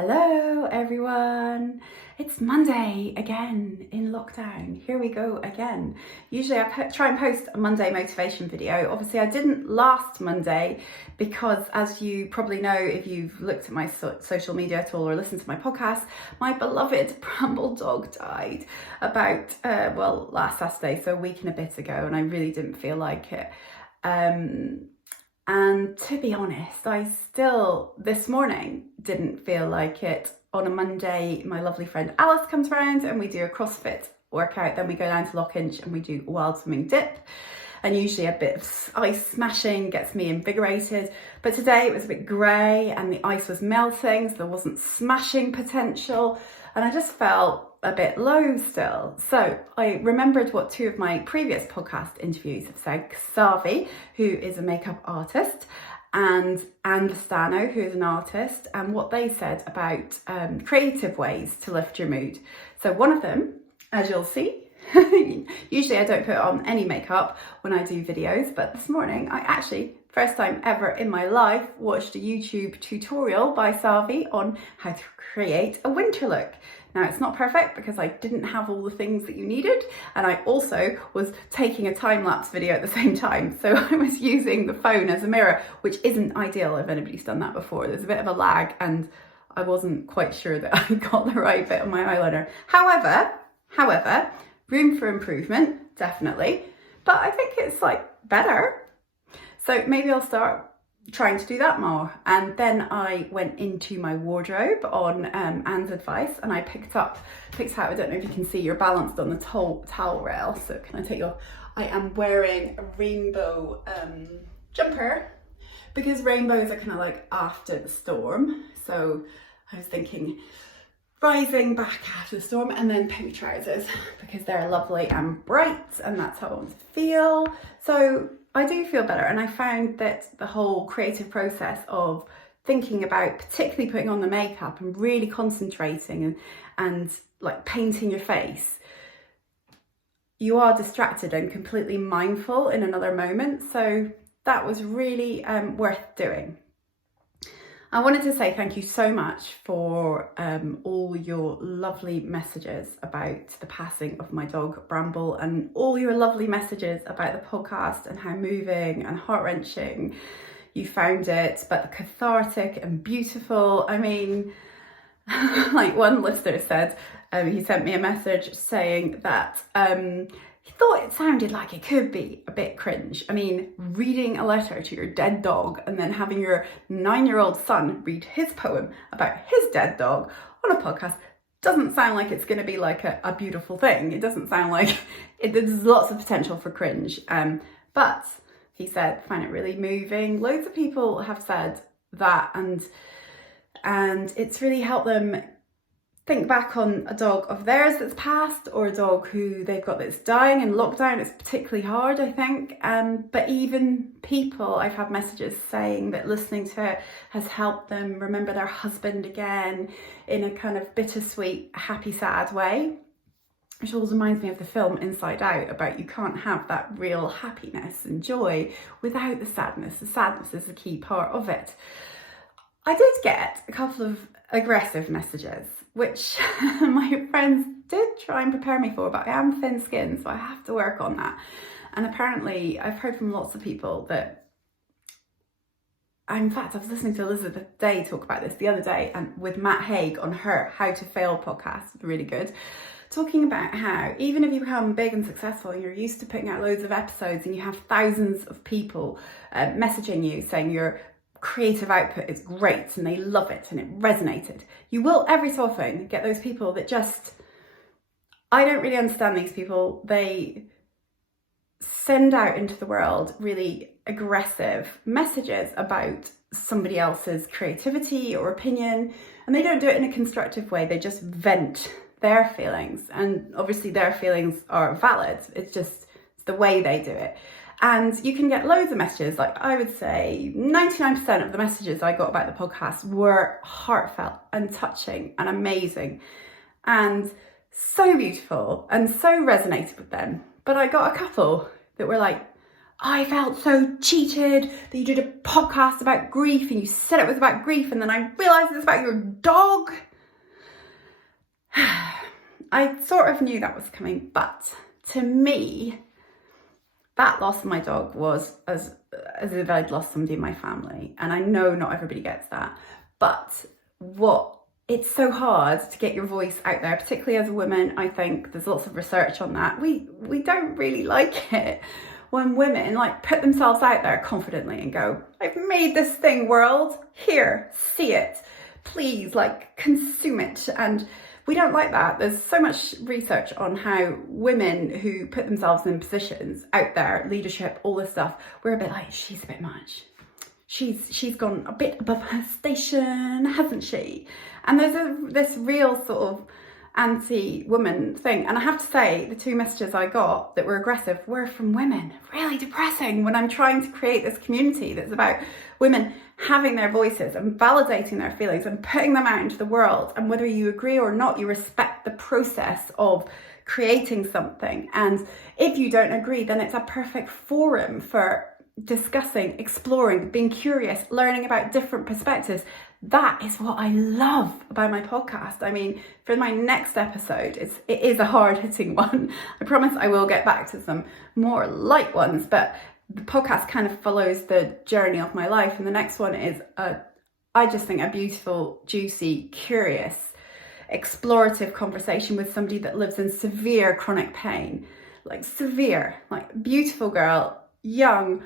Hello everyone, it's Monday again in lockdown. Here we go again. Usually I try and post a Monday motivation video. Obviously I didn't last Monday because, as you probably know if you've looked at my social media at all or listened to my podcast, my beloved Bramble dog died about, last Saturday, so a week and a bit ago, and I really didn't feel like it. And to be honest, I still, this morning, didn't feel like it. On a Monday, my lovely friend Alice comes around and we do a CrossFit workout. Then we go down to Lockhinch and we do a wild swimming dip. And usually a bit of ice smashing gets me invigorated. But today it was a bit grey and the ice was melting, so there wasn't smashing potential. And I just felt a bit low still. So I remembered what two of my previous podcast interviews have said. Savi, who is a makeup artist, and Anne Bastano, who is an artist, and what they said about creative ways to lift your mood. So one of them, as you'll see, usually I don't put on any makeup when I do videos, but this morning I actually, first time ever in my life, watched a YouTube tutorial by Savi on how to create a winter look. Now it's not perfect because I didn't have all the things that you needed, and I also was taking a time-lapse video at the same time, so I was using the phone as a mirror, which isn't ideal if anybody's done that before. There's a bit of a lag and I wasn't quite sure that I got the right bit on my eyeliner. However, room for improvement, definitely, but I think it's better. So maybe I'll start trying to do that more. And then I went into my wardrobe on Anne's advice, and I picked out, I don't know if you can see, you're balanced on the towel rail, so can I take you off? I am wearing a rainbow jumper because rainbows are kind of like after the storm. So I was thinking rising back after the storm, and then pink trousers because they're lovely and bright, and that's how I want to feel. So I do feel better, and I found that the whole creative process of thinking about particularly putting on the makeup and really concentrating and like painting your face, you are distracted and completely mindful in another moment. So that was really worth doing. I wanted to say thank you so much for all your lovely messages about the passing of my dog Bramble, and all your lovely messages about the podcast and how moving and heart-wrenching you found it, but cathartic and beautiful. I mean, like one listener said, he sent me a message saying that he thought it sounded like it could be a bit cringe. I mean, reading a letter to your dead dog and then having your 9-year-old son read his poem about his dead dog on a podcast doesn't sound like it's going to be like a beautiful thing. It doesn't sound like there's lots of potential for cringe. But he said, find it really moving. Loads of people have said that, and it's really helped them think back on a dog of theirs that's passed, or a dog who they've got that's dying. In lockdown, it's particularly hard, I think. But even people, I've had messages saying that listening to it has helped them remember their husband again in a kind of bittersweet, happy, sad way. Which always reminds me of the film Inside Out, about you can't have that real happiness and joy without the sadness. The sadness is a key part of it. I did get a couple of aggressive messages, which my friends did try and prepare me for, but I am thin-skinned, so I have to work on that. And apparently I've heard from lots of people that, in fact, I was listening to Elizabeth Day talk about this the other day, and with Matt Haig on her How to Fail podcast, really good, talking about how even if you become big and successful and you're used to putting out loads of episodes and you have thousands of people messaging you saying your creative output is great and they love it and it resonated, you will every so often get those people that just, I don't really understand these people. They send out into the world really aggressive messages about somebody else's creativity or opinion, and they don't do it in a constructive way. They just vent their feelings, and obviously their feelings are valid. It's the way they do it. And you can get loads of messages. Like, I would say 99% of the messages I got about the podcast were heartfelt and touching and amazing and so beautiful and so resonated with them. But I got a couple that were like, I felt so cheated that you did a podcast about grief and you said it was about grief and then I realised it's about your dog. I sort of knew that was coming, but to me, that loss of my dog was as if I'd lost somebody in my family. And I know not everybody gets that, but it's so hard to get your voice out there, particularly as a woman. I think there's lots of research on that. We don't really like it when women like put themselves out there confidently and go, I've made this thing, world, here, see it, please, like, consume it. And we don't like that. There's so much research on how women who put themselves in positions out there, leadership, all this stuff, we're a bit like, she's a bit much. She's gone a bit above her station, hasn't she? And there's this real sort of anti-woman thing. And I have to say, the 2 messages I got that were aggressive were from women. Really depressing when I'm trying to create this community that's about women having their voices and validating their feelings and putting them out into the world. And whether you agree or not, you respect the process of creating something. And if you don't agree, then it's a perfect forum for discussing, exploring, being curious, learning about different perspectives. That is what I love about my podcast. I mean, for my next episode, it is a hard-hitting one. I promise I will get back to some more light ones, but the podcast kind of follows the journey of my life. And the next one is, I just think, a beautiful, juicy, curious, explorative conversation with somebody that lives in severe chronic pain. Like severe, like beautiful girl, young,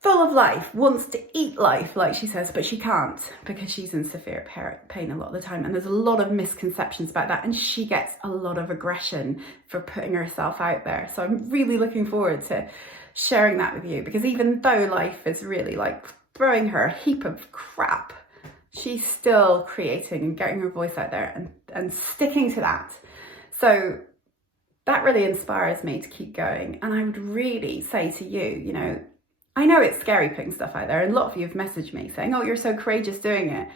full of life, wants to eat life, like she says, but she can't because she's in severe pain a lot of the time. And there's a lot of misconceptions about that. And she gets a lot of aggression for putting herself out there. So I'm really looking forward to sharing that with you, because even though life is really like throwing her a heap of crap, she's still creating and getting her voice out there and sticking to that. So that really inspires me to keep going. And I would really say to you, you know, I know it's scary putting stuff out there, and a lot of you have messaged me saying, oh, you're so courageous doing it.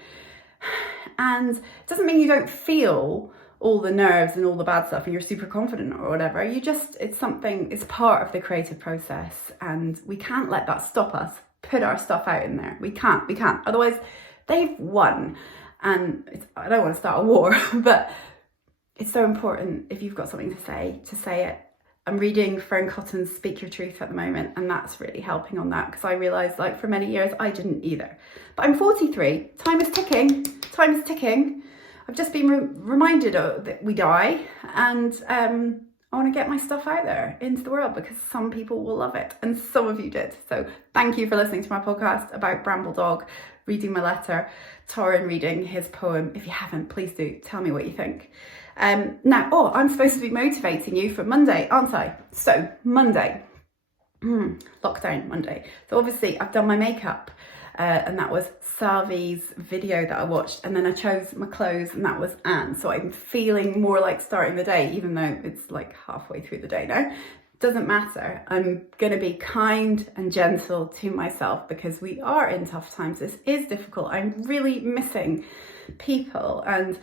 And it doesn't mean you don't feel all the nerves and all the bad stuff and you're super confident or whatever. It's part of the creative process, and we can't let that stop us put our stuff out in there. We can't. Otherwise, they've won. And I don't want to start a war, but it's so important, if you've got something to say it. I'm reading Fern Cotton's Speak Your Truth at the moment, and that's really helping on that, because I realised, like, for many years I didn't either. But I'm 43, time is ticking. I've just been reminded that we die, and I want to get my stuff out there into the world, because some people will love it, and some of you did. So thank you for listening to my podcast about Bramble Dog, reading my letter, Torrin reading his poem. If you haven't, please do tell me what you think. Now, I'm supposed to be motivating you for Monday, aren't I? So Monday, lockdown Monday. So obviously I've done my makeup, and that was Savi's video that I watched, and then I chose my clothes, and that was Anne. So I'm feeling more like starting the day, even though it's like halfway through the day now. Doesn't matter. I'm going to be kind and gentle to myself, because we are in tough times. This is difficult. I'm really missing people and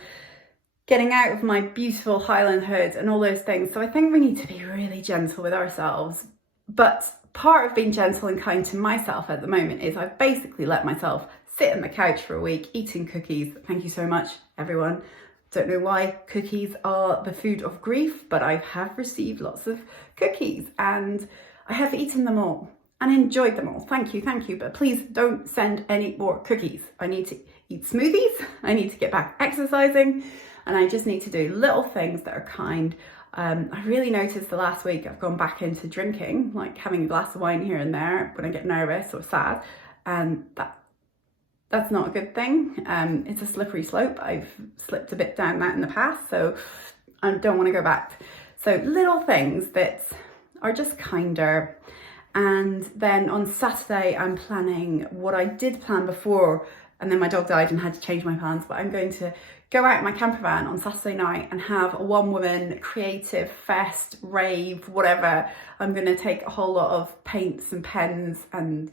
getting out of my beautiful Highland hood and all those things. So I think we need to be really gentle with ourselves. But part of being gentle and kind to myself at the moment is I've basically let myself sit on the couch for a week eating cookies. Thank you so much, everyone. Don't know why cookies are the food of grief, but I have received lots of cookies and I have eaten them all and enjoyed them all. Thank you. But please don't send any more cookies. I need to eat smoothies. I need to get back exercising. And I just need to do little things that are kind. I really noticed the last week I've gone back into drinking, like having a glass of wine here and there when I get nervous or sad. And that's not a good thing. It's a slippery slope. I've slipped a bit down that in the past, so I don't want to go back. So little things that are just kinder. And then on Saturday, I'm planning what I did plan before, and then my dog died and had to change my plans, but I'm going to go out in my camper van on Saturday night and have a one-woman creative fest, rave, whatever. I'm going to take a whole lot of paints and pens and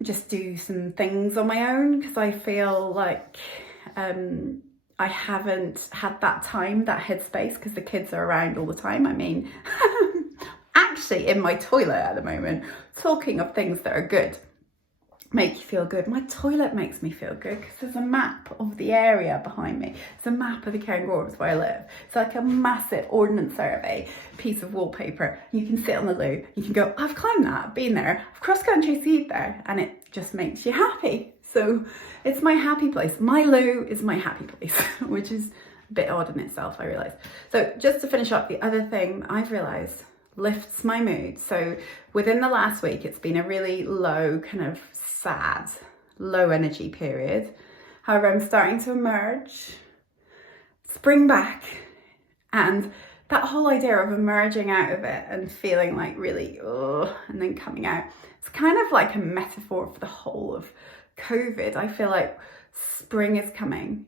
just do some things on my own, because I feel like I haven't had that time, that headspace, because the kids are around all the time. I mean, actually, actually in my toilet at the moment. Talking of things that are good, make you feel good. My toilet makes me feel good because there's a map of the area behind me. It's a map of the Cairngorms where I live. It's like a massive ordnance survey piece of wallpaper. You can sit on the loo. You can go, I've climbed that, I've been there, I've cross-country skied there, and it just makes you happy. So it's my happy place. My loo is my happy place, which is a bit odd in itself, I realise. So just to finish up, the other thing I've realised lifts my mood. So within the last week, it's been a really low, kind of sad, low energy period. However, I'm starting to emerge, spring back, and that whole idea of emerging out of it and feeling like really, and then coming out, it's kind of like a metaphor for the whole of COVID. I feel like spring is coming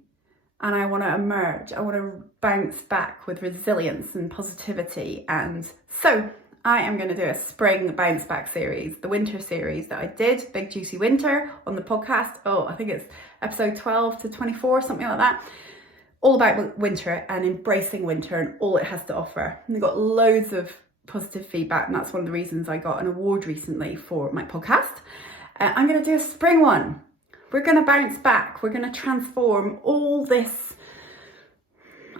and I want to emerge. I want to bounce back with resilience and positivity. And so I am going to do a spring bounce back series, the winter series that I did, Big Juicy Winter, on the podcast. Oh, I think it's episode 12 to 24, something like that. All about winter and embracing winter and all it has to offer. And I got loads of positive feedback, and that's one of the reasons I got an award recently for my podcast. I'm going to do a spring one. We're going to bounce back. We're going to transform all this,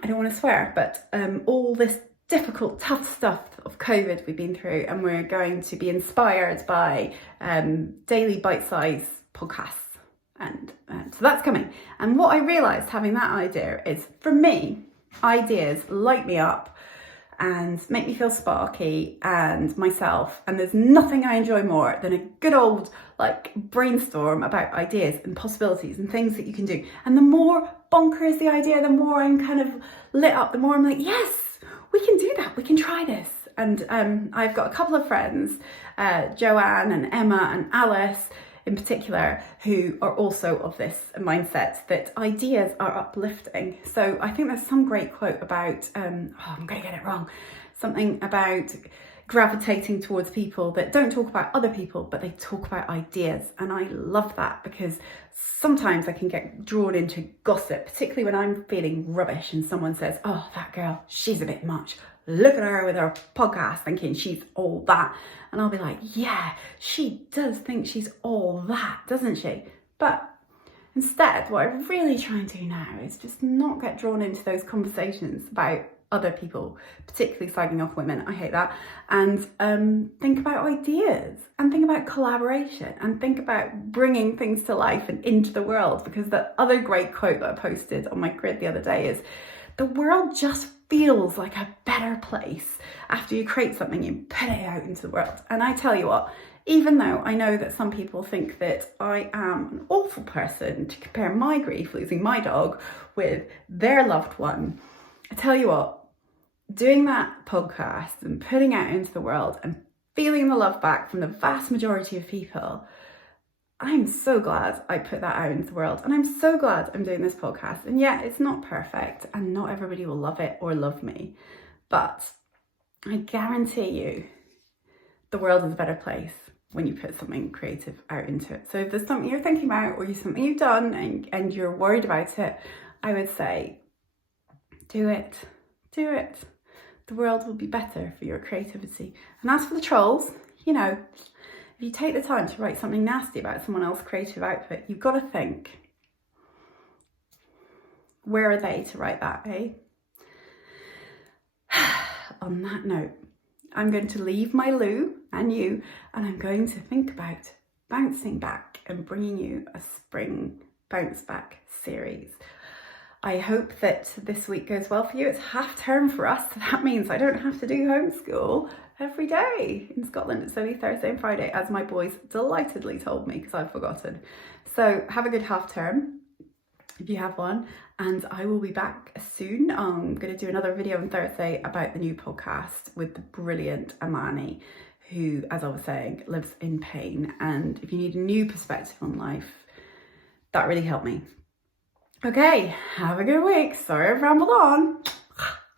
I don't want to swear, but all this difficult, tough stuff of COVID we've been through, and we're going to be inspired by daily bite-sized podcasts. And so that's coming. And what I realised having that idea is, for me, ideas light me up and make me feel sparky and myself. And there's nothing I enjoy more than a good old brainstorm about ideas and possibilities and things that you can do. And the more bonkers the idea, the more I'm kind of lit up, the more I'm like, yes, we can do that. We can try this. And I've got a couple of friends, Joanne and Emma and Alice in particular, who are also of this mindset that ideas are uplifting. So I think there's some great quote about, I'm going to get it wrong, something about gravitating towards people that don't talk about other people, but they talk about ideas. And I love that, because sometimes I can get drawn into gossip, particularly when I'm feeling rubbish and someone says, oh, that girl, she's a bit much. Look at her with her podcast thinking she's all that. And I'll be like, yeah, she does think she's all that, doesn't she? But instead, what I really try and do now is just not get drawn into those conversations about other people, particularly slagging off women. I hate that. And think about ideas and think about collaboration and think about bringing things to life and into the world. Because the other great quote that I posted on my grid the other day is, the world just feels like a better place after you create something, you put it out into the world. And I tell you what, even though I know that some people think that I am an awful person to compare my grief, losing my dog, with their loved one, I tell you what, doing that podcast and putting it out into the world and feeling the love back from the vast majority of people, I'm so glad I put that out into the world. And I'm so glad I'm doing this podcast. And yeah, it's not perfect and not everybody will love it or love me. But I guarantee you the world is a better place when you put something creative out into it. So if there's something you're thinking about or something you've done and you're worried about it, I would say, do it. Do it. The world will be better for your creativity. And as for the trolls, you know, if you take the time to write something nasty about someone else's creative output, you've got to think, where are they to write that, eh? On that note, I'm going to leave my loo and you, and I'm going to think about bouncing back and bringing you a spring bounce back series. I hope that this week goes well for you. It's half term for us, so that means I don't have to do homeschool every day. In Scotland, it's only Thursday and Friday, as my boys delightedly told me, because I've forgotten. So have a good half term, if you have one, and I will be back soon. I'm going to do another video on Thursday about the new podcast with the brilliant Amani, who, as I was saying, lives in pain. And if you need a new perspective on life, that really helped me. Okay, have a good week. Sorry I've rambled on.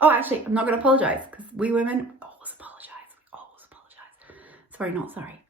Oh, actually, I'm not going to apologise, because we women always apologise. We always apologise. Sorry, not sorry.